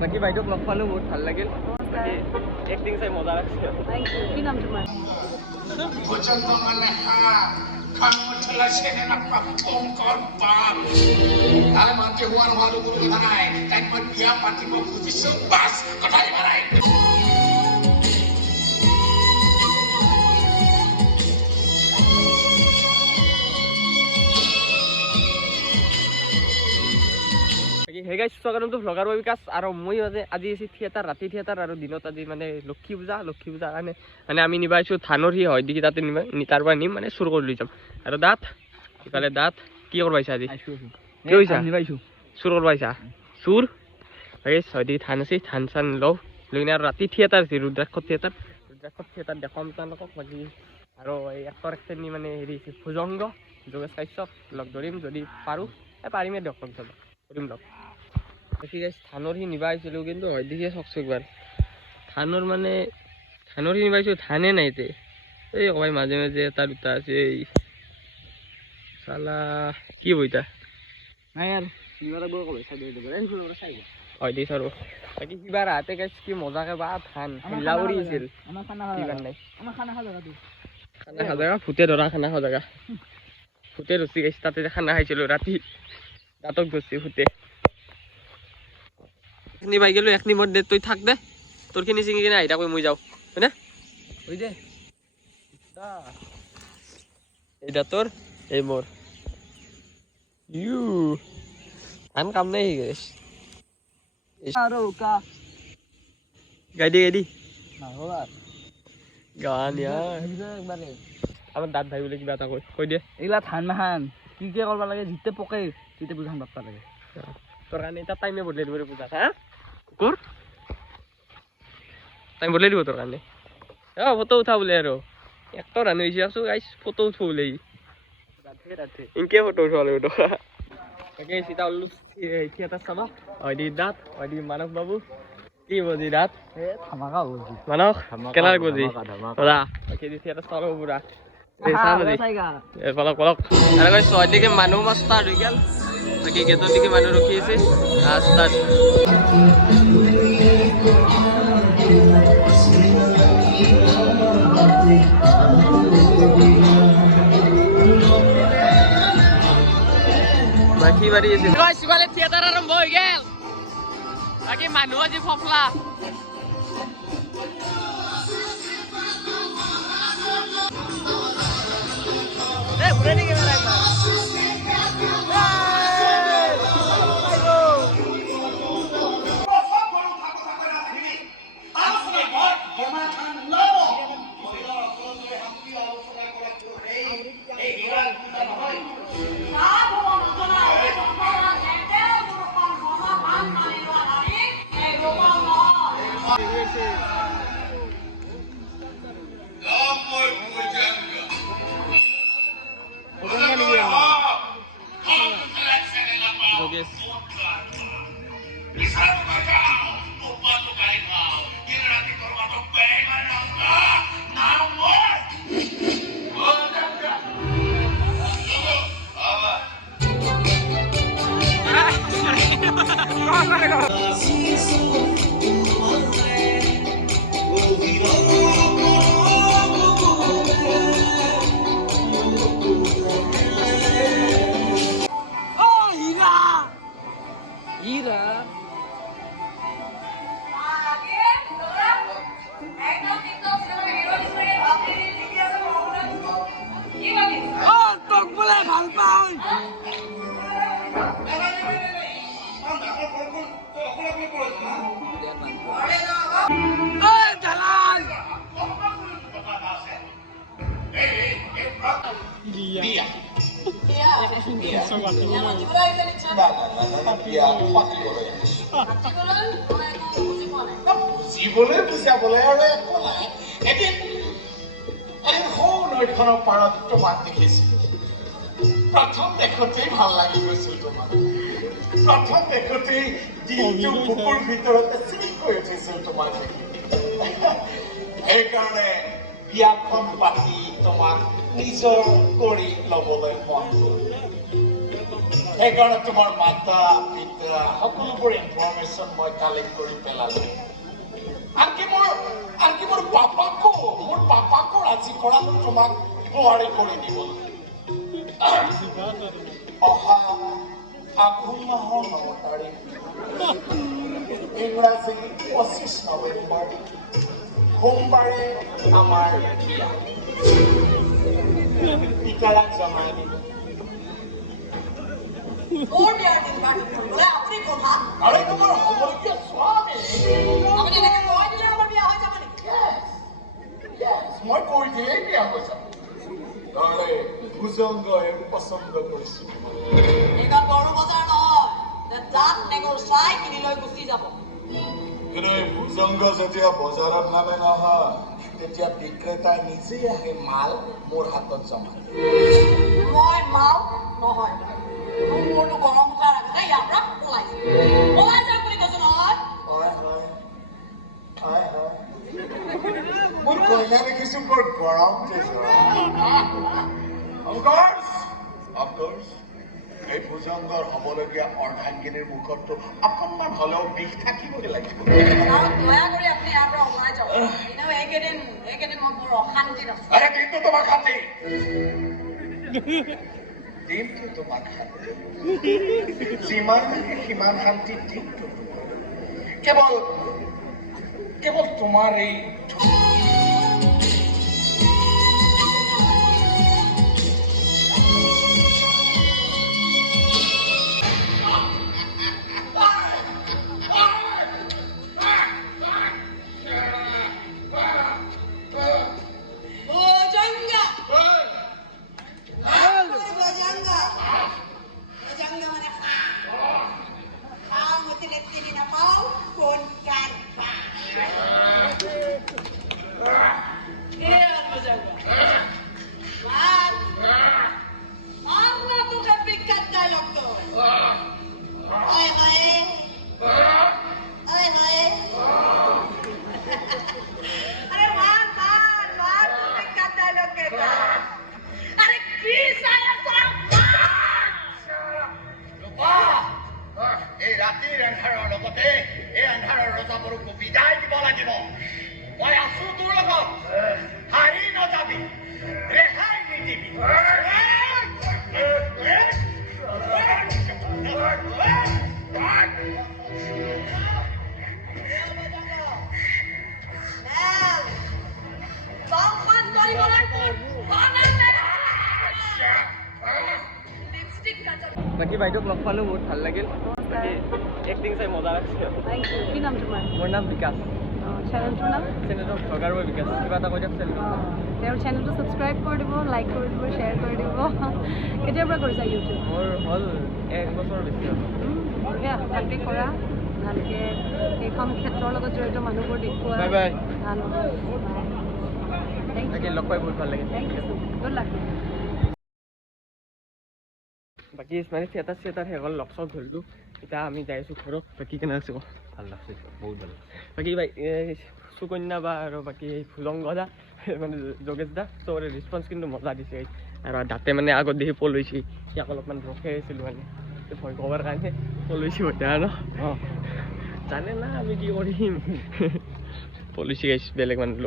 বাকী বাইদেউক লগ পালোঁ বহুত ভাল লাগিল বাকী এক্টিং চাই মজা লাগছে কি নাম তোমাৰ হে গাইছ স্বাগতম টু ভ্লগাৰ বিকাশ আৰু মই আজি আছি থিয়েটাৰ ৰাতি থিয়েটাৰ আৰু দিনত আজি মানে লক্ষী পূজা কাৰণে মানে আমি নিবা আছো ধানৰ সি হয় দেখি তাতে নিবা তাৰ পৰা নিম মানে চুৰ কৰি লৈ যাম আৰু দাঁত ইফালে দাঁত কি কৰবা আহিছা আজি কি হৈছে চুৰ কৰবা আহিছা চুৰ গাইছ হয় দেখি ধান আছে ধান চান লওঁ লৈ কিনে আৰু ৰাতি থিয়েটাৰ আছে ৰুদ্ৰাক্ষ থিয়েটাৰ দেখাম তেওঁলোকক বাকী আৰু এই এক্টৰ এক্টৰনি মানে হেৰি ভুজংগ যোগেশ কাশ্যপ লগ ধৰিম যদি পাৰোঁ পাৰিমেই দিয়ক লগ ধৰিম কৰিম লগ বাকী গাইছ ধানৰ সি নিবা আহিছিলোঁ কিন্তু হয় দেখিয়ে চকচক একবাৰ ধানৰ সি নিবা আহিছোঁ ধানে নাই তে এই কবাই মাজে মাজে এটা দুটা আছে এই চালা কি হ'ব এতিয়া নাই আৰু নিবা লাগব কবাই চাই দিব চাই হয় দেই চাৰো বাকী কিবা ৰাতে গাইছ কি মজাকে বা ধান লাউৰি আছিল কিমান নাই খানা খোৱা জেগা ভূতে ধৰা খানা খোৱা জেগা ভূতে ধৰছি গাইছ তাতে খানা খাইছিলোঁ ৰাতি দাঁতক ধৰছি ভূতে এখনি পাই গেলো এখনি মোৰ দে তই থাক দে তোৰ খিনি চিঙি কিনে আহি থাক মই যাওঁ হয়নে হৈ দে এইটা তোৰ এই মোৰ ইউ ধান কাম নাই গাইছ আৰু কা গাইদি নহবাৰ গান একবাৰে আমাৰ দাঁত ভাই বুলি কিবা এটা কৈ দিয়ে এইগিলা ধান মাহান কি কৰিব লাগে যেতিয়া পকে তেতিয়া বুজান বাপ্পা লাগে তোৰ কাৰণে এটা টাইমে বদলাই দিব পূজা হা কৰ টাইম বদলাই দিব তোৰ কাৰণে ফটো উঠা বোলে আৰু এক্টৰ আনি হৈছে আছো গাইছ ফটো উঠো বোলে ইনকে ফটো উঠা লাগিব তো তাকে চিতা ওলো থিয়েটাৰ চাব হয় দি দাঁত হয় দি মানস বাবু কি বজি দাঁত ধামাকা হ'ব মানস কেনাৰ বজি ওলা বাকী থিয়েটাৰ চাব পুৰা পলক আৰু গাইছ ছয়দিকে মানুহ ষ্টাৰ্ট হৈ গেল বাকী গেটৰ দিকে মানুহ ৰখি আছে ষ্টাৰ্ট বাকী বাৰী আছে সিফালে থিয়েটাৰ আৰম্ভ হৈ গেল বাকী মানুহ আজি ফফলা ঘুৰে নিয়ে গেল একবাৰ জীবনে বুঝাবলে আৰু একো নাই এদিন সৌ নৈখনৰ পাৰত তোমাক দেখিছিলোঁ প্ৰথম দেখোঁতেই ভাল লাগি গৈছিল তোমাক প্ৰথম দেখোঁতেই দিনটো বুকুৰ ভিতৰতে চিনি কৰি উঠিছিল তোমাক দেখি সেইকাৰণে বিয়াখন পাতি তোমাক নিজৰ কৰি ল'বলৈ মন গ'ল সেইকাৰণে তোমাৰ মাতা পিতা সকলোবোৰ ইনফৰমেশ্যন মই কালেক্ট কৰি পেলালো আনকি মোৰ পাপাকো ৰাজি কৰালো তোমাক বোৱাৰী কৰি দিবলৈ অহা আঘোণ মাহৰ 9 তাৰিখ ইংৰাজী 25 নৱেম্বৰ সোমবাৰে আমাৰ বিয়া পিতাৰাক জনাই দিব মোৰ বিয়াৰ দিন বাৰ ঠিক কৰিবলৈ আপুনি কোন হা? আৰে তোমাৰ হ'বলগীয়া স্বামী আপুনি এনেকে কৈ দিলে আমাৰ বিয়া হৈ যাব নেকি? মই কৈ দিলেই বিয়া হৈ যাব আৰে ভুজংগই পচন্দ কৰিছো এইখন গৰু বজাৰ নহয় যে জাত নেগুৰ চাই কিনি লৈ গুচি যাব কিন্তু এই ভুজংগ যেতিয়া বজাৰত নামে নহয় তেতিয়া বিক্ৰেতাই নিজেই আহে মাল মোৰ হাতত জমা মই মাল নহয় মোৰতো গৰম উঠাৰ আগতে ইয়াৰ পৰা ওলাই যাওক বুলি কৈছো নহয় হয় মোৰ কইনা দেখিছো বৰ গৰম অফকোৰ্স এই ভুজংগৰ হ'বলগীয়া অৰ্ধাংগিনীৰ মুখততো অকণমান হ'লেও বিষ থাকিবই লাগিব দয়া কৰি আপুনি ইয়াৰ পৰা ওলাই যাওক এনেও এইকেইদিন মই বৰ অশান্তিত আছো আৰে কিন্তু তোমাক শান্তি দিনটো তোমাক শান্তি যিমান লাগে সিমান শান্তি দিনটো কেৱল তোমাৰ এই ৰাতিৰ এন্ধাৰৰ লগতে এই এন্ধাৰৰ ৰজাবোৰকো বিদায় দিব লাগিব মই আছো তোৰ লগত হাৰি নাযাবি ৰেহাই নিদিবি বাকী বাইদেউক লগ পালোঁ বহুত ভাল লাগিল বাকী এক্টিং চাই মজা লাগছে Thank you. কি নাম তোমাৰ? মোৰ নাম বিকাশ চেনেলটোৰ নাম? চেনেলটো ভ্লগাৰ বয় বিকাশ কিবা এটা কৈ দিয়ক চেনেলটো তেওঁৰ চেনেলটো ছাবস্ক্ৰাইব কৰি দিব, লাইক কৰি দিব, শ্বেয়াৰ কৰি দিব। কেতিয়াৰ পৰা কৰিছা ইউটিউব? মোৰ হ'ল 1 বছৰ বেছি হ'ল বঢ়িয়া, ভালকৈ কৰা, ভালকৈ এইখন ক্ষেত্ৰৰ লগত জড়িত মানুহবোৰ দেখুওৱা। বাই বাই ভাল হ'ব। থেংক বাকী ইউ। লগ পাই বহুত ভাল লাগিল থেংক ইউ। Good luck. বাকী মানে থিয়েটাৰ শেষ হ'ল লগ চগ ধৰিলোঁ এতিয়া আমি যাই আছোঁ ঘৰত বাকী কেনে আছে ভাল লাগছে বহুত ভাল লাগছে বাকী সুকন্যা বা আৰু বাকী ভুজংগ দা মানে যোগেশ দা চবৰে ৰেচপন্স কিন্তু মজা দিছে আৰু দাঁতে মানে আগত দেখি পলৈছে ইয়াক অলপমান ৰখাই আছিলোঁ মানে ভয় খোৱাৰ কাৰণে পলৈছে এতিয়া ন জানে না আমি কি কৰিম পলিচি গাইছ বেলেগ মানুহ